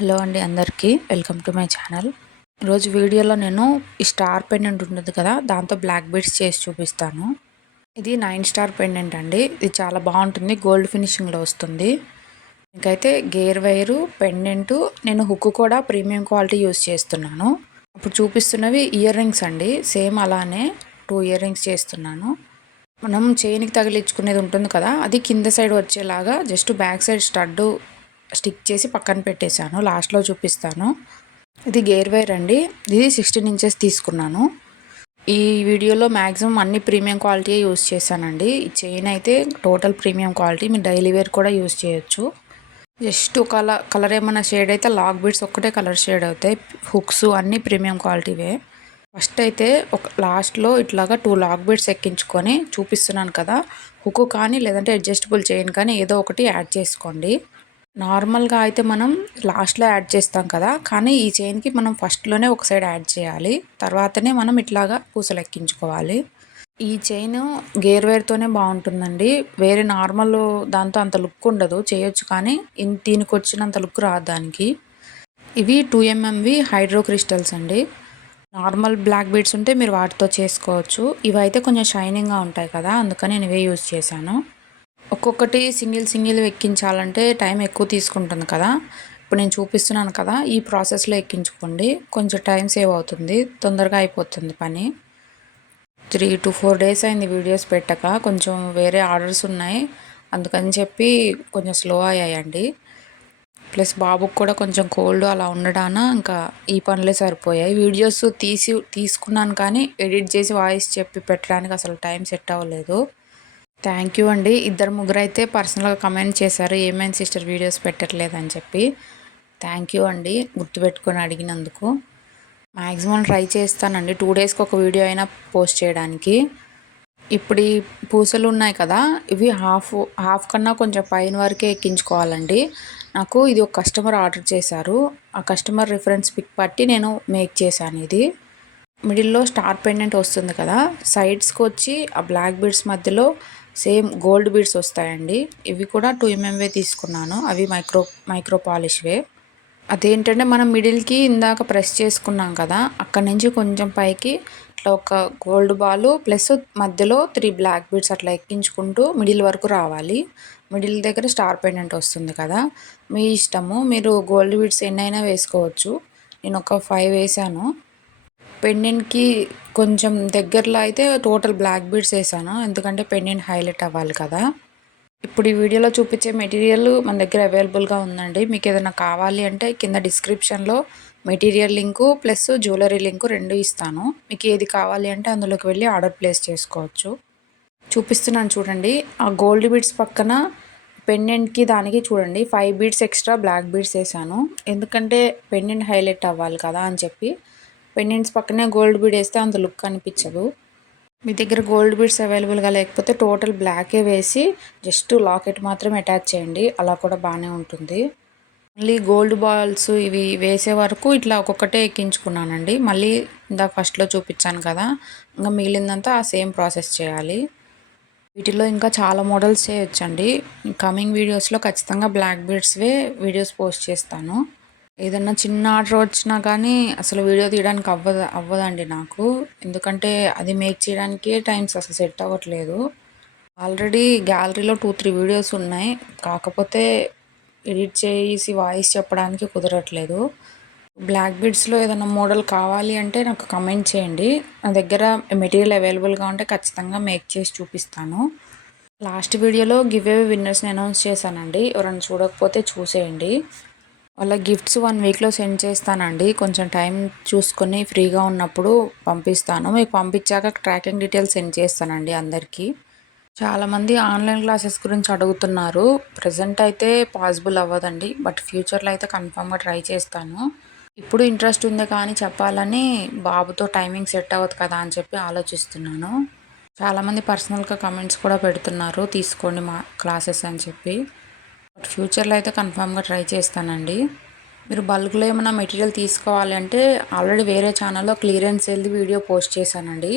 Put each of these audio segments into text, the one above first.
Hello అండి, అందరికీ welcome to my channel. ఈరోజు వీడియోలో నేను ఈ స్టార్ పెండెంట్ ఉంటుంది కదా, దాంతో బ్లాక్ బీడ్స్ చేసి చూపిస్తాను. ఇది 9 స్టార్ పెండెంట్ అండి. ఇది చాలా బాగుంటుంది, గోల్డ్ ఫినిషింగ్లో వస్తుంది. ఇంకైతే గేర్ వైరు, పెండెంటు, నేను హుక్ కూడా ప్రీమియం క్వాలిటీ యూస్ చేస్తున్నాను. ఇప్పుడు చూపిస్తున్నవి ఇయర్ రింగ్స్ అండి, సేమ్ అలానే 2 ఇయర్ రింగ్స్ చేస్తున్నాను. మనం చైన్కి తగిలించుకునేది ఉంటుంది కదా, అది కింద సైడ్ వచ్చేలాగా just back side stud stick చేసి పక్కన పెట్టేశాను. లాస్ట్లో చూపిస్తాను. ఇది గేర్ వైర్ అండి. ఇది 16 ఇంచెస్ తీసుకున్నాను. ఈ వీడియోలో మ్యాక్సిమం అన్ని ప్రీమియం క్వాలిటీ యూస్ చేశానండి. ఈ చైన్ అయితే టోటల్ ప్రీమియం క్వాలిటీ, మీరు డైలీ వేర్ కూడా యూస్ చేయొచ్చు. జస్ట్ కలర్ ఏమైనా షేడ్ అయితే లాక్ బీడ్స్ ఒక్కటే కలర్ షేడ్ అవుతాయి. హుక్స్ అన్నీ ప్రీమియం క్వాలిటీవే. ఫస్ట్ అయితే లాస్ట్లో ఇట్లాగా 2 లాక్ బీడ్స్ ఎక్కించుకొని చూపిస్తున్నాను కదా, హుక్ కానీ లేదంటే అడ్జస్టబుల్ చైన్ కానీ ఏదో ఒకటి యాడ్ చేసుకోండి. నార్మల్గా అయితే మనం లాస్ట్లో యాడ్ చేస్తాం కదా, కానీ ఈ చైన్కి మనం ఫస్ట్లోనే ఒక సైడ్ యాడ్ చేయాలి, తర్వాతనే మనం ఇట్లాగా పూసలు ఎక్కించుకోవాలి. ఈ చైన్ గేర్ వైర్తోనే బాగుంటుందండి. వేరే నార్మల్ దాంతో అంత లుక్ ఉండదు, చేయొచ్చు కానీ దీనికి వచ్చినంత లుక్ రాదు దానికి. ఇవి 2mmవి హైడ్రో క్రిస్టల్స్ అండి. నార్మల్ బ్లాక్ బీడ్స్ ఉంటే మీరు వాటితో చేసుకోవచ్చు. ఇవైతే కొంచెం షైనింగ్గా ఉంటాయి కదా, అందుకని నేను ఇవే యూజ్ చేశాను. ఒక్కొక్కటి సింగిల్ ఎక్కించాలంటే టైం ఎక్కువ తీసుకుంటుంది కదా. ఇప్పుడు నేను చూపిస్తున్నాను కదా, ఈ ప్రాసెస్లో ఎక్కించుకోండి, కొంచెం టైం సేవ్ అవుతుంది, తొందరగా అయిపోతుంది పని. 3 to 4 days అయింది వీడియోస్ పెట్టక, కొంచెం వేరే ఆర్డర్స్ ఉన్నాయి, అందుకని చెప్పి కొంచెం స్లో అయ్యాయండి. ప్లస్ బాబుకి కూడా కొంచెం కోల్డ్ అలా ఉండడాన ఇంకా ఈ పనులే సరిపోయాయి. వీడియోస్ తీసుకున్నాను కానీ ఎడిట్ చేసి వాయిస్ చెప్పి పెట్టడానికి అసలు టైం సెట్ అవ్వలేదు. థ్యాంక్ యూ అండి. 2-3 అయితే పర్సనల్గా కమెంట్ చేశారు, ఏమైంది సిస్టర్ వీడియోస్ పెట్టట్లేదని చెప్పి. థ్యాంక్ యూ అండి, గుర్తుపెట్టుకొని అడిగినందుకు. మ్యాక్సిమం ట్రై చేస్తానండి 2 daysకి ఒక వీడియో అయినా పోస్ట్ చేయడానికి. ఇప్పుడు ఈ పూసలు ఉన్నాయి కదా, ఇవి హాఫ్ కన్నా కొంచెం పైన వరకే ఎక్కించుకోవాలండి. నాకు ఇది ఒక కస్టమర్ ఆర్డర్ చేశారు, ఆ కస్టమర్ రిఫరెన్స్ పిక్ పట్టి నేను మేక్ చేశాను. ఇది మిడిల్లో స్టార్ పెండెంట్ వస్తుంది కదా, సైడ్స్కి వచ్చి ఆ బ్లాక్ బీడ్స్ మధ్యలో సేమ్ గోల్డ్ బీడ్స్ వస్తాయండి. ఇవి కూడా 2mmవే తీసుకున్నాను, అవి మైక్రో పాలిష్వే. అదేంటంటే మనం మిడిల్కి ఇందాక ప్రెస్ చేసుకున్నాం కదా, అక్కడ నుంచి కొంచెం పైకి ఇట్లా ఒక గోల్డ్ బాల్ ప్లస్ మధ్యలో 3 బ్లాక్ బీడ్స్ అట్లా ఎక్కించుకుంటూ మిడిల్ వరకు రావాలి. మిడిల్ దగ్గర స్టార్ పెండెంట్ వస్తుంది కదా, మీ ఇష్టము, మీరు గోల్డ్ బీడ్స్ ఎన్నైనా వేసుకోవచ్చు. నేను ఒక 5 వేసాను. పెండెంట్కి కొంచెం దగ్గరలో అయితే టోటల్ బ్లాక్ బీడ్స్ వేసాను, ఎందుకంటే పెండెంట్ హైలైట్ అవ్వాలి కదా. ఇప్పుడు ఈ వీడియోలో చూపించే మెటీరియల్ మన దగ్గర అవైలబుల్గా ఉందండి. మీకు ఏదైనా కావాలి అంటే కింద డిస్క్రిప్షన్లో material link plus jewellery link 2 ఇస్తాను. మీకు ఏది కావాలి అంటే అందులోకి వెళ్ళి ఆర్డర్ ప్లేస్ చేసుకోవచ్చు. చూపిస్తున్నాను చూడండి, ఆ గోల్డ్ బీడ్స్ పక్కన పెండెంట్కి దానికి చూడండి 5 బీడ్స్ ఎక్స్ట్రా బ్లాక్ బీడ్స్ వేసాను, ఎందుకంటే పెండెంట్ హైలైట్ అవ్వాలి కదా అని చెప్పి. పెండెంట్స్ పక్కనే గోల్డ్ బీడ్ వేస్తే అంత లుక్ అనిపించదు. మీ దగ్గర గోల్డ్ బీడ్స్ అవైలబుల్గా లేకపోతే టోటల్ బ్లాకే వేసి జస్ట్ లాకెట్ మాత్రం అటాచ్ చేయండి, అలా కూడా బాగానే ఉంటుంది. మళ్ళీ గోల్డ్ బాల్స్ ఇవి వేసే వరకు ఇట్లా ఒక్కొక్కటే ఎక్కించుకున్నానండి. మళ్ళీ ఇందాక ఫస్ట్లో చూపించాను కదా, ఇంకా మిగిలిందంతా ఆ సేమ్ ప్రాసెస్ చేయాలి. వీటిలో ఇంకా చాలా మోడల్స్ చేయొచ్చండి. కమింగ్ వీడియోస్లో ఖచ్చితంగా బ్లాక్ బీడ్స్వే వీడియోస్ పోస్ట్ చేస్తాను. ఏదన్నా చిన్న ఆర్డర్ వచ్చినా కానీ అసలు వీడియో తీయడానికి అవ్వదండి నాకు, ఎందుకంటే అది మేక్ చేయడానికే టైమ్స్ అసలు సెట్ అవ్వట్లేదు. ఆల్రెడీ గ్యాలరీలో 2-3 వీడియోస్ ఉన్నాయి, కాకపోతే ఎడిట్ చేసి వాయిస్ చెప్పడానికి కుదరట్లేదు. బ్లాక్ బీడ్స్లో ఏదైనా మోడల్ కావాలి అంటే నాకు కమెంట్ చేయండి, నా దగ్గర మెటీరియల్ అవైలబుల్గా ఉంటే ఖచ్చితంగా మేక్ చేసి చూపిస్తాను. లాస్ట్ వీడియోలో గివ్ అవే విన్నర్స్ని అనౌన్స్ చేశానండి, ఎవరైనా చూడకపోతే చూసేయండి. వాళ్ళ గిఫ్ట్స్ 1 వీక్లో సెండ్ చేస్తానండి, కొంచెం టైం చూసుకొని ఫ్రీగా ఉన్నప్పుడు పంపిస్తాను. మీకు పంపించాక ట్రాకింగ్ డీటెయిల్స్ సెండ్ చేస్తానండి అందరికీ. చాలామంది ఆన్లైన్ క్లాసెస్ గురించి అడుగుతున్నారు. ప్రజెంట్ అయితే పాసిబుల్ అవ్వదండి, బట్ ఫ్యూచర్లో అయితే కన్ఫామ్గా ట్రై చేస్తాను. ఇప్పుడు ఇంట్రెస్ట్ ఉంది కానీ చెప్పాలని, బాబుతో టైమింగ్ సెట్ అవ్వదు కదా అని చెప్పి ఆలోచిస్తున్నాను. చాలామంది పర్సనల్గా కమెంట్స్ కూడా పెడుతున్నారు, తీసుకోండి మా క్లాసెస్ అని చెప్పి. బట్ ఫ్యూచర్లో అయితే కన్ఫామ్గా ట్రై చేస్తానండి. మీరు బల్క్లో ఏమైనా మెటీరియల్ తీసుకోవాలి అంటే ఆల్రెడీ వేరే ఛానల్లో క్లియరెన్స్ సేల్ వీడియో పోస్ట్ చేశానండి.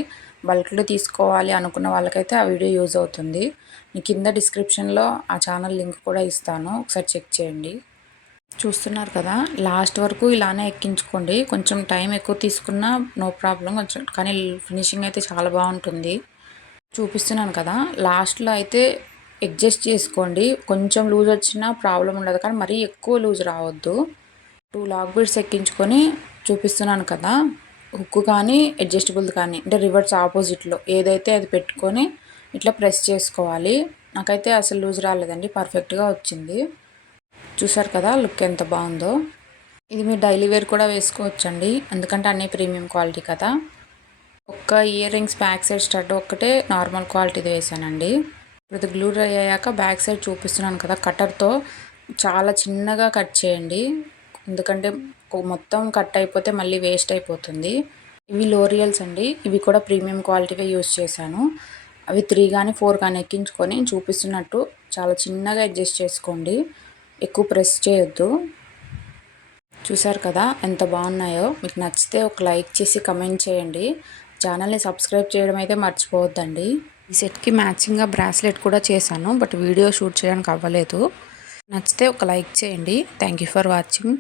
బల్క్లో తీసుకోవాలి అనుకున్న వాళ్ళకైతే ఆ వీడియో యూజ్ అవుతుంది. నేను కింద డిస్క్రిప్షన్లో ఆ ఛానల్ లింక్ కూడా ఇస్తాను, ఒకసారి చెక్ చేయండి. చూస్తున్నారు కదా, లాస్ట్ వరకు ఇలానే ఎక్కించుకోండి. కొంచెం టైం ఎక్కువ తీసుకున్నా నో ప్రాబ్లం, కొంచెం కానీ ఫినిషింగ్ అయితే చాలా బాగుంటుంది. చూపిస్తున్నాను కదా, లాస్ట్లో అయితే అడ్జస్ట్ చేసుకోండి. కొంచెం లూజ్ వచ్చినా ప్రాబ్లం ఉండదు, కానీ మరీ ఎక్కువ లూజ్ రావద్దు. 2 లాక్ బీడ్స్ ఎక్కించుకొని చూపిస్తున్నాను కదా, హుక్ కానీ అడ్జస్టబుల్ కానీ అంటే రివర్స్ ఆపోజిట్లో ఏదైతే అది పెట్టుకొని ఇట్లా ప్రెస్ చేసుకోవాలి. నాకైతే అసలు లూజ్ రాలేదండి, పర్ఫెక్ట్గా వచ్చింది. చూసారు కదా లుక్ ఎంత బాగుందో. ఇది మీరు డైలీ వేర్ కూడా వేసుకోవచ్చండి, ఎందుకంటే అన్నీ ప్రీమియం క్వాలిటీ కదా. ఒక్క ear rings back side stud ఒక్కటే నార్మల్ క్వాలిటీది వేసానండి. ఇప్పుడు గ్లూ డ్రై అయ్యాక బ్యాక్ సైడ్ చూపిస్తున్నాను కదా, కట్టర్తో చాలా చిన్నగా కట్ చేయండి, ఎందుకంటే మొత్తం కట్ అయిపోతే మళ్ళీ వేస్ట్ అయిపోతుంది. ఇవి లోరియల్స్ అండి, ఇవి కూడా ప్రీమియం క్వాలిటీవే యూస్ చేశాను. అవి 3 కానీ 4 కానీ ఎక్కించుకొని చూపిస్తున్నట్టు చాలా చిన్నగా అడ్జస్ట్ చేసుకోండి, ఎక్కువ ప్రెస్ చేయొద్దు. చూసారు కదా ఎంత బాగున్నాయో. మీకు నచ్చితే ఒక లైక్ చేసి కమెంట్ చేయండి. ఛానల్ని సబ్స్క్రైబ్ చేయడం అయితే మర్చిపోవద్దండి. ఈ సెట్కి మ్యాచింగ్గా బ్రాస్లెట్ కూడా చేశాను, బట్ వీడియో షూట్ చేయడానికి అవ్వలేదు. నచ్చితే ఒక లైక్ చేయండి. Thank you for watching.